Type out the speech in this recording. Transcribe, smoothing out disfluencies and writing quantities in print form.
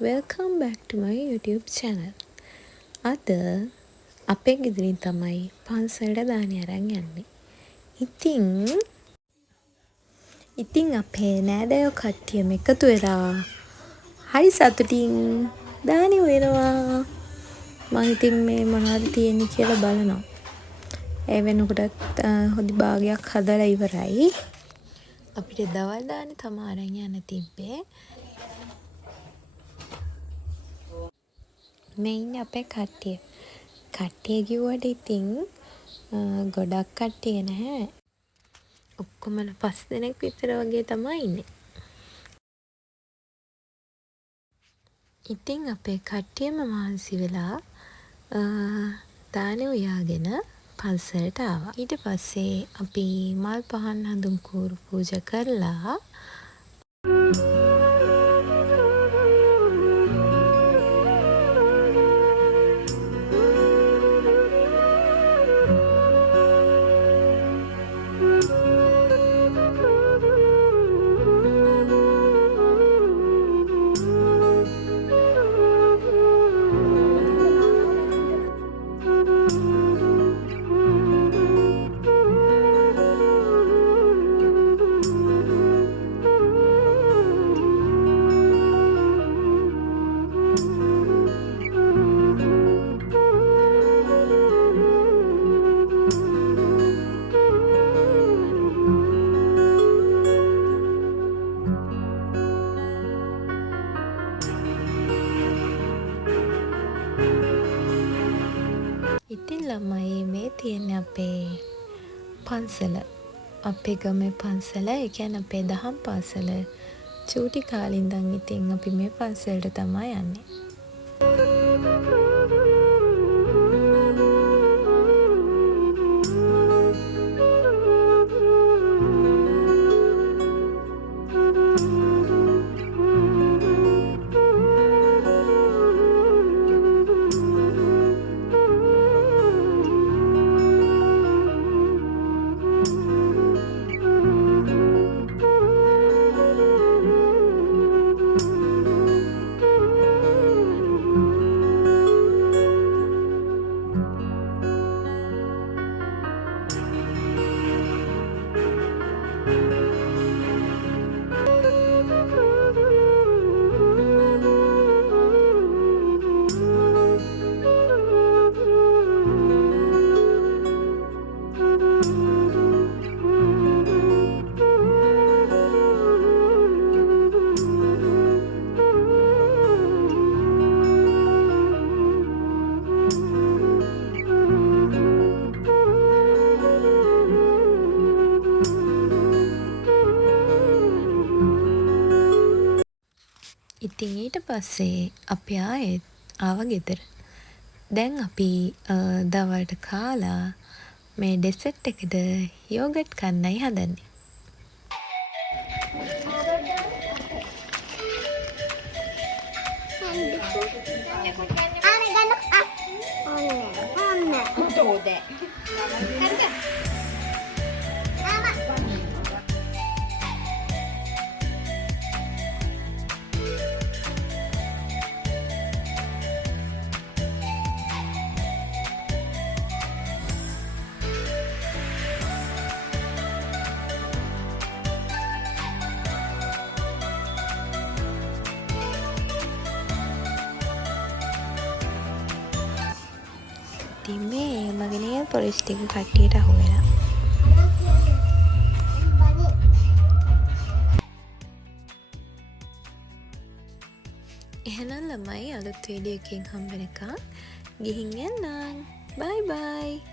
Welcome back to my YouTube channel. අද අපේ ගෙදරින් තමයි පන්සලට දානි අරන් යන්නේ. ඉතින් අපේ නෑදෑයෝ කට්ටියම එකතු වෙලා හරි සතුටින් දානි උයනවා. මම ඉතින් මේ මොනවද තියෙන්නේ කියලා බලනවා. ඒ වෙනකොටත් හොදි භාගයක් හදලා ඉවරයි. අපිට දවල් දානි තමයි අරන් යන්න තිබ්බේ. මේ ඉන්නේ අපේ කට්ටිය. කට්ටිය කිව්වට ඉතින් ගොඩක් කට්ටිය නැහැ. ඔක්කොමලා 5 දෙනෙක් විතර වගේ තමයි ඉන්නේ. ඉතින් අපේ කට්ටියම මහන්සි වෙලා දානේ උයාගෙන පන්සලට ආවා. ඊට පස්සේ අපි මල් පහන් හඳුන් කූරු පූජා කරලා ඉතින් ළමයි මේ තියෙන්නේ අපේ පන්සල. අපේ ගමේ පන්සල. ඒ කියන්නේ අපේ දහම් පාසල. චූටි කාලේ ඉඳන් ඉතින් අපි මේ පන්සලට තමයි යන්නේ. ඉතින් ඊට පස්සේ අපි ආයෙත් ආවා ගෙදර. දැන් අපි දවල්ට කාලා මේ ඩෙසර්ට් එකද යෝගට් කන්නයි හදන්නේ. ඉතින් මේ මගේ නේල් පොලිෂ් ටික කට්ටියට අහු වෙලා. එහෙනම් ළමයි අලුත් වීඩියෝ එකකින් හම්බ වෙනකන් ගිහින් යන්නම්. බයි බයි.